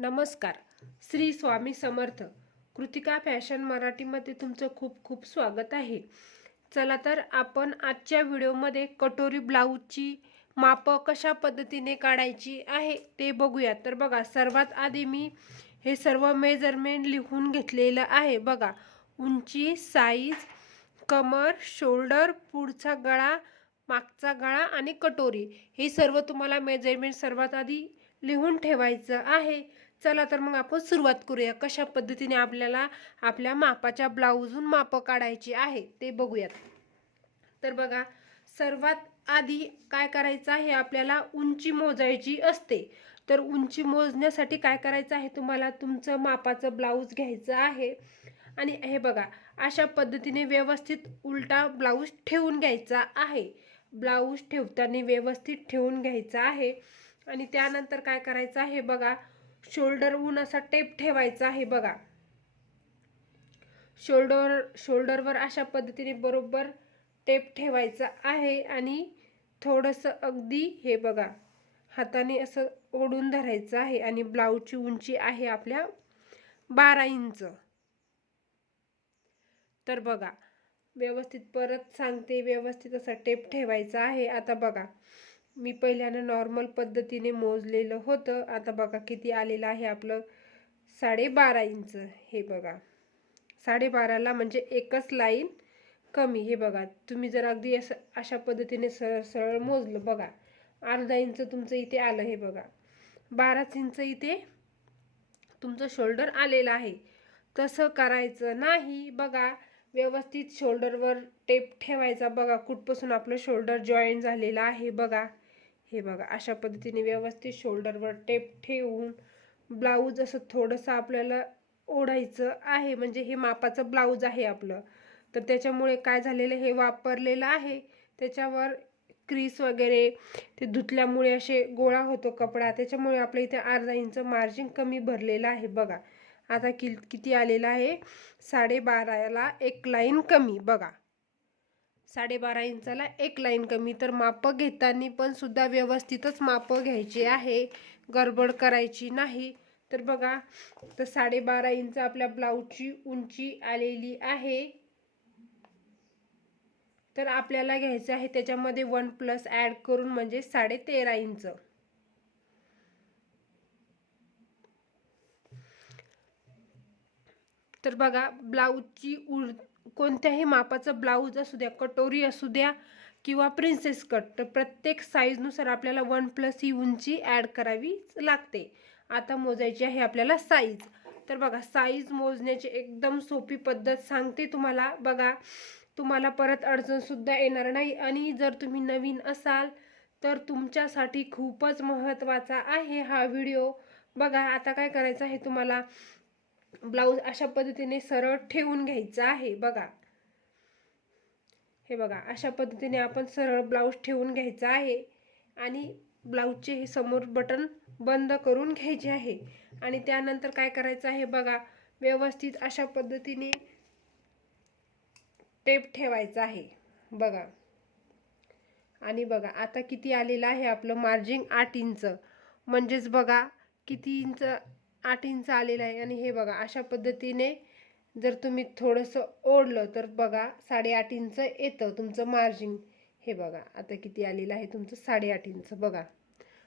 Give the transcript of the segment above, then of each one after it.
नमस्कार. श्री स्वामी समर्थ. कृतिका फॅशन मराठीमध्ये तुमचं खूप खूप स्वागत आहे. चला तर आपण आजच्या व्हिडिओमध्ये कटोरी ब्लाऊजची मापं कशा पद्धतीने काढायची आहे ते बघूया. तर बघा सर्वात आधी मी हे सर्व मेजरमेंट लिहून घेतलेलं आहे. बघा उंची साईज कमर शोल्डर पुढचा गळा मागचा गळा आणि कटोरी. हे सर्व तुम्हाला मेजरमेंट सर्वात आधी लिहून ठेवायचं आहे. चला तर मग आपण सुरुवात करूया. कशा पद्धतीने आपल्याला आपल्या मापाच्या ब्लाऊजहून मापं काढायची आहे ते बघूयात. तर बघा सर्वात आधी काय करायचं आहे? आपल्याला उंची मोजायची असते. तर उंची मोजण्यासाठी काय करायचं आहे? तुम्हाला तुमचं मापाचं ब्लाऊज घ्यायचं आहे. आणि हे बघा अशा पद्धतीने व्यवस्थित उलटा ब्लाऊज ठेवून घ्यायचा आहे. ब्लाऊज ठेवताना व्यवस्थित ठेवून घ्यायचा आहे. आणि त्यानंतर काय करायचं आहे? बघा शोल्डर ऊन असा टेप ठेवायचा आहे बघा. शोल्डर शोल्डरवर अशा पद्धतीने बरोबर टेप ठेवायचा आहे आणि थोडंसं अगदी हे बघा हाताने असं ओढून धरायचं आहे आणि ब्लाऊजची उंची आहे आपल्या बारा इंच. तर बघा व्यवस्थित परत सांगते व्यवस्थित असा टेप ठेवायचा आहे. आता बघा मी पहिल्यानं नॉर्मल पद्धतीने मोजलेलं होतं. आता बघा किती आलेलं आहे आपलं. साडेबारा इंच. हे बघा. साडेबाराला म्हणजे एकच लाईन कमी. हे बघा. तुम्ही जर अगदी असं अशा पद्धतीने सरळ सरळ मोजलं बघा. अर्धा इंच तुमचं इथे आलं हे बघा. बाराच इंच इथे तुमचं शोल्डर आलेलं आहे. तसं करायचं नाही. बघा. व्यवस्थित शोल्डरवर टेप ठेवायचा. बघा. कुठपासून आपलं शोल्डर जॉईन झालेलं आहे. बघा. हे बघा अशा पद्धतीने व्यवस्थित शोल्डरवर टेप ठेवून ब्लाऊज असं थोडंसं आपल्याला ओढायचं आहे. म्हणजे हे मापाचं ब्लाऊज आहे आपलं. तर त्याच्यामुळे काय झालेलं हे वापरलेलं आहे. त्याच्यावर क्रीस वगैरे ते धुतल्यामुळे असे गोळा होतो कपडा. त्याच्यामुळे आपल्या इथे अर्धा इंच मार्जिन कमी भरलेलं आहे. बघा आता कि किती आलेलं आहे? साडेबाराला एक लाईन कमी. बघा साडेबारा इंचाला एक लाईन कमी. तर मापं घेताना पण सुद्धा व्यवस्थितच मापं घ्यायची आहे. गडबड करायची नाही. तर बघा तर साडेबारा इंच आपल्या ब्लाऊजची उंची आलेली आहे. तर आपल्याला घ्यायचं आहे त्याच्यामध्ये वन प्लस ॲड करून म्हणजे साडे तेरा इंच. तर बघा ब्लाऊजची उर कोणत्याही मापाचं ब्लाऊज असू द्या कटोरी असू द्या किंवा प्रिन्सेस कट तर प्रत्येक साईजनुसार आपल्याला वन प्लस ही उंची ॲड करावीच लागते. आता मोजायची आहे आपल्याला साईज तर बघा साईज मोजण्याची एकदम सोपी पद्धत सांगते तुम्हाला. बघा तुम्हाला परत अडचणसुद्धा येणार नाही. आणि जर तुम्ही नवीन असाल तर तुमच्यासाठी खूपच महत्त्वाचा आहे हा व्हिडिओ बघा आता काय करायचं आहे तुम्हाला? ब्लाऊज अशा पद्धतीने सरळ ठेवून घ्यायचं आहे. बघा. हे बघा अशा पद्धतीने आपण सरळ ब्लाऊज ठेवून घ्यायचा आहे आणि ब्लाऊजचे हे समोर बटन बंद करून घ्यायचे आहे. आणि त्यानंतर काय करायचं आहे बघा व्यवस्थित अशा पद्धतीने टेप ठेवायचा आहे. बघा. आणि बघा आता किती आलेलं आहे आपलं मार्जिंग आठ इंच. म्हणजेच बघा किती इंच आठ इंच आलेलं आहे. आणि हे बघा अशा पद्धतीने जर तुम्ही थोडंसं ओढलं तर बघा साडेआठ इंच येतं तुमचं मार्जिन हे बघा आता किती आलेलं आहे तुमचं साडेआठ इंच. बघा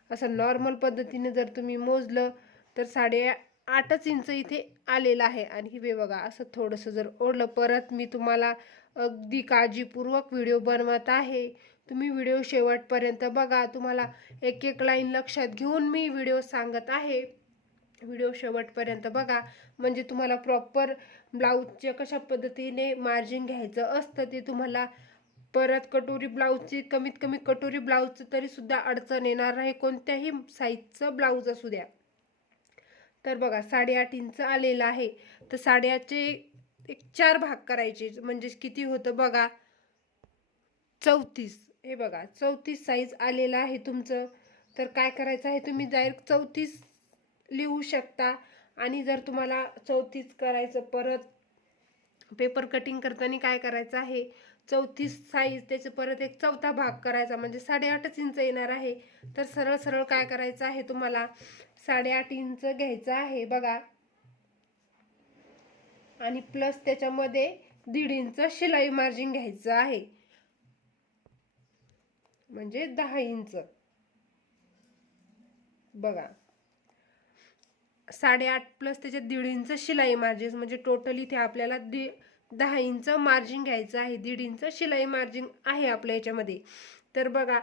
असं नॉर्मल पद्धतीने जर तुम्ही मोजलं तर साडे आठच इंच इथे आलेलं आहे. आणि हे बघा असं थोडंसं जर ओढलं परत मी तुम्हाला अगदी काळजीपूर्वक व्हिडिओ बनवत आहे. तुम्ही व्हिडिओ शेवटपर्यंत बघा. तुम्हाला एक एक लाईन लक्षात घेऊन मी व्हिडिओ सांगत आहे. व्हिडिओ शेवटपर्यंत बघा. म्हणजे तुम्हाला प्रॉपर ब्लाऊजचे कशा पद्धतीने मार्जिन घ्यायचं असतं ते तुम्हाला परत कटोरी ब्लाऊजची कमीत कमी कटोरी ब्लाऊजचं तरीसुद्धा अडचण येणार आहे कोणत्याही साईजचं ब्लाऊज असू द्या. तर बघा साडेआठ इंच आलेलं आहे. तर साडेआठचे एक चार भाग करायचे. म्हणजे किती होतं बघा? चौतीस. हे बघा चौतीस साईज आलेलं आहे तुमचं. तर काय करायचं आहे तुम्ही डायरेक्ट चौतीस लिहू शकता. आणि जर तुम्हाला चौतीस करायचं परत पेपर कटिंग करताना काय करायचं आहे? चौतीस साईज त्याचं परत एक चौथा भाग करायचा म्हणजे साडेआठच इंच येणार आहे. तर सरळ सरळ काय करायचं आहे तुम्हाला? साडेआठ इंच घ्यायचं आहे बघा. आणि प्लस त्याच्यामध्ये दीड इंच शिलाई मार्जिन घ्यायचं आहे. म्हणजे दहा इंच बघा. साडेआठ प्लस त्याच्यात दीड इंच शिलाई मार्जिन म्हणजे टोटल इथे आपल्याला दि दहा इंच मार्जिन घ्यायचं आहे. दीड इंच शिलाई मार्जिन आहे आपल्या याच्यामध्ये. तर बघा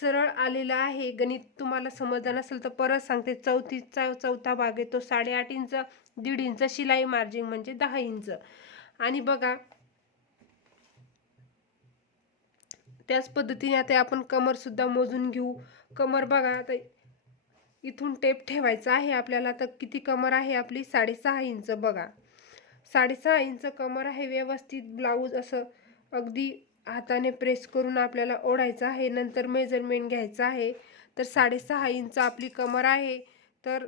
सरळ आलेला आहे. गणित तुम्हाला समजलं नसेल तर परत सांगते. चौथीचा चौथा भाग आहे. तो साडेआठ इंच दीड इंच शिलाई मार्जिन म्हणजे दहा इंच आणि बघा त्याच पद्धतीने आता आपण कमर सुद्धा मोजून घेऊ. कमर बघा आता इथून टेप ठेवायचा आहे आपल्याला. तर किती कमर आहे आपली? साडेसहा इंच बघा. साडेसहा इंच कमर आहे व्यवस्थित. ब्लाऊज असं अगदी हाताने प्रेस करून आपल्याला ओढायचं आहे. नंतर मेजरमेंट घ्यायचं आहे. तर साडेसहा इंच आपली कमर आहे. तर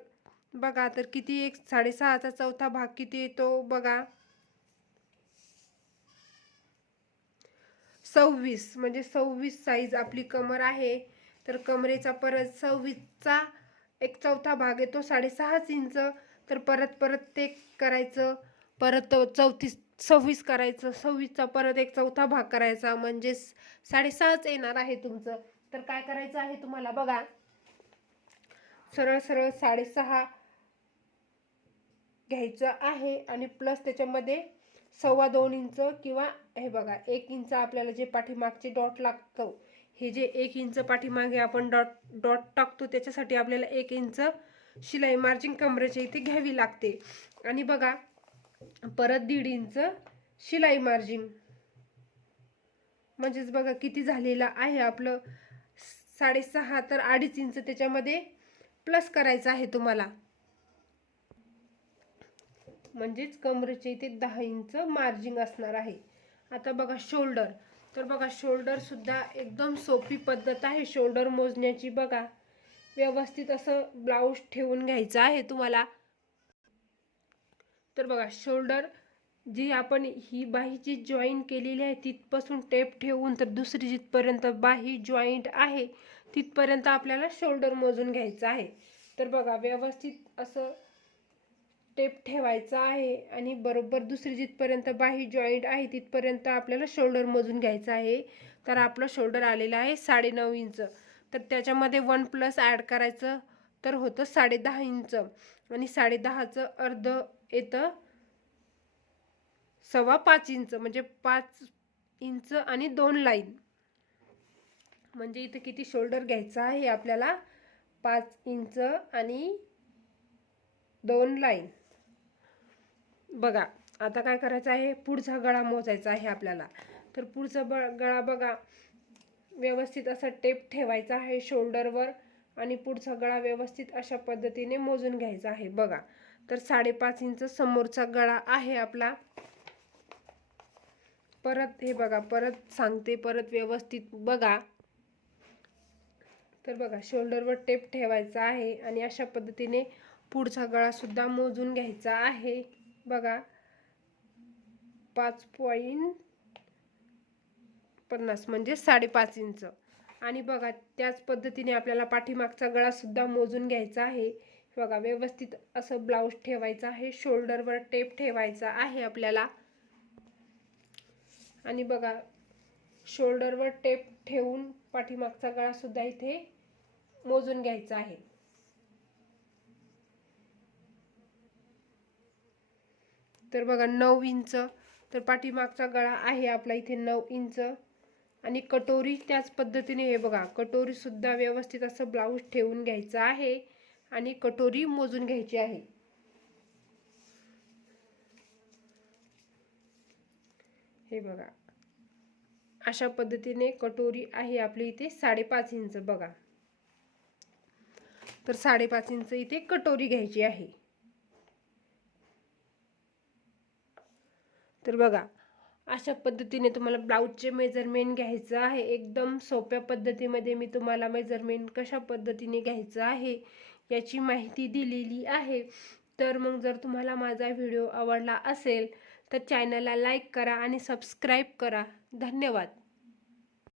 बघा तर किती एक साडेसहाचा चौथा भाग किती येतो बघा? सव्वीस म्हणजे सव्वीस साईज आपली कमर आहे. तर कमरेचा परत सव्वीसचा एक चौथा भाग येतो साडेसहाच इंच. तर परत परत ते करायचं परत चौतीस सव्वीस करायचं सव्वीसचा परत एक चौथा भाग करायचा. म्हणजे साडेसहाच येणार आहे तुमचं. तर काय करायचं आहे तुम्हाला बघा. सरळ सरळ साडेसहा घ्यायचं आहे आणि प्लस त्याच्यामध्ये सव्वा दोन इंच किंवा हे बघा एक इंच आपल्याला जे पाठीमागचे डॉट लागतं हे जे एक इंच पाठीमागे आपण डॉट डॉट टाकतो त्याच्यासाठी आपल्याला एक इंच शिलाई मार्जिन कमरेच्या इथे घ्यावी लागते. आणि बघा परत दीड इंच शिलाई मार्जिन. म्हणजेच बघा किती झालेलं आहे आपलं? साडेसहा तर अडीच इंच त्याच्यामध्ये प्लस करायचं आहे तुम्हाला. म्हणजेच कमरेच्या इथे दहा इंच मार्जिन असणार आहे. आता बघा शोल्डर. तर बघा शोल्डर सुद्धा एकदम सोपी पद्धत आहे. शोल्डर मोजण्याची बघा. व्यवस्थित असं ब्लाऊज ठेवून घ्यायचं आहे तुम्हाला. तर बघा शोल्डर जी आपण ही बाही जी जॉईन केलेली आहे तिथपासून टेप ठेवून तर दुसरी जिथपर्यंत बाही जॉईंट आहे तिथपर्यंत आपल्याला शोल्डर मोजून घ्यायचं आहे. तर बघा व्यवस्थित असं टेप ठेवायचा आहे आणि बरोबर दुसरी जिथपर्यंत बाही जॉईंट आहे तिथपर्यंत आपल्याला शोल्डर मोजून घ्यायचं आहे. तर आपलं शोल्डर आलेलं आहे साडेनऊ इंच. तर त्याच्यामध्ये वन प्लस ॲड करायचं तर होतं साडेदहा इंच. आणि साडेदहाचं अर्ध येतं सव्वा पाच इंच. म्हणजे पाच इंच आणि दोन लाईन म्हणजे इथं किती शोल्डर घ्यायचं आहे आपल्याला? पाच इंच आणि दोन लाईन बघा आता काय करायचं आहे? पुढचा गळा मोजायचा आहे आपल्याला. तर पुढचा ब गळा बघा. व्यवस्थित असा टेप ठेवायचा आहे शोल्डरवर आणि पुढचा गळा व्यवस्थित अशा पद्धतीने मोजून घ्यायचा आहे. बघा. तर साडेपाच इंच समोरचा गळा आहे आपला. परत हे बघा परत सांगते परत व्यवस्थित बघा. तर बघा शोल्डरवर टेप ठेवायचा आहे आणि अशा पद्धतीने पुढचा गळासुद्धा मोजून घ्यायचा आहे. बघा. पाच पॉईंट पन्नास म्हणजे साडेपाच इंच. आणि बघा त्याच पद्धतीने आपल्याला पाठीमागचा गळासुद्धा मोजून घ्यायचा आहे. बघा व्यवस्थित असं ब्लाऊज ठेवायचं आहे. शोल्डरवर टेप ठेवायचा आहे आपल्याला. आणि बघा शोल्डरवर टेप ठेवून पाठीमागचा गळासुद्धा इथे मोजून घ्यायचा आहे. तर बघा नऊ इंच. तर पाठीमागचा गळा आहे आपला इथे नऊ इंच. आणि कटोरी त्याच पद्धतीने हे बघा कटोरीसुद्धा व्यवस्थित असं ब्लाऊज ठेवून घ्यायचं आहे आणि कटोरी मोजून घ्यायची आहे. हे बघा अशा पद्धतीने कटोरी आहे आपली इथे साडेपाच इंच बघा. तर साडेपाच इंच इथे कटोरी घ्यायची आहे. तर बघा अशा पद्धतीने तुम्हाला ब्लाऊजचे मेजरमेंट घ्यायचं आहे. एकदम सोप्या पद्धतीमध्ये मी तुम्हाला मेजरमेंट कशा पद्धतीने घ्यायचं आहे याची माहिती दिलेली आहे. तर मग जर तुम्हाला माझा व्हिडिओ आवडला असेल तर चॅनलला लाईक करा आणि सबस्क्राईब करा. धन्यवाद.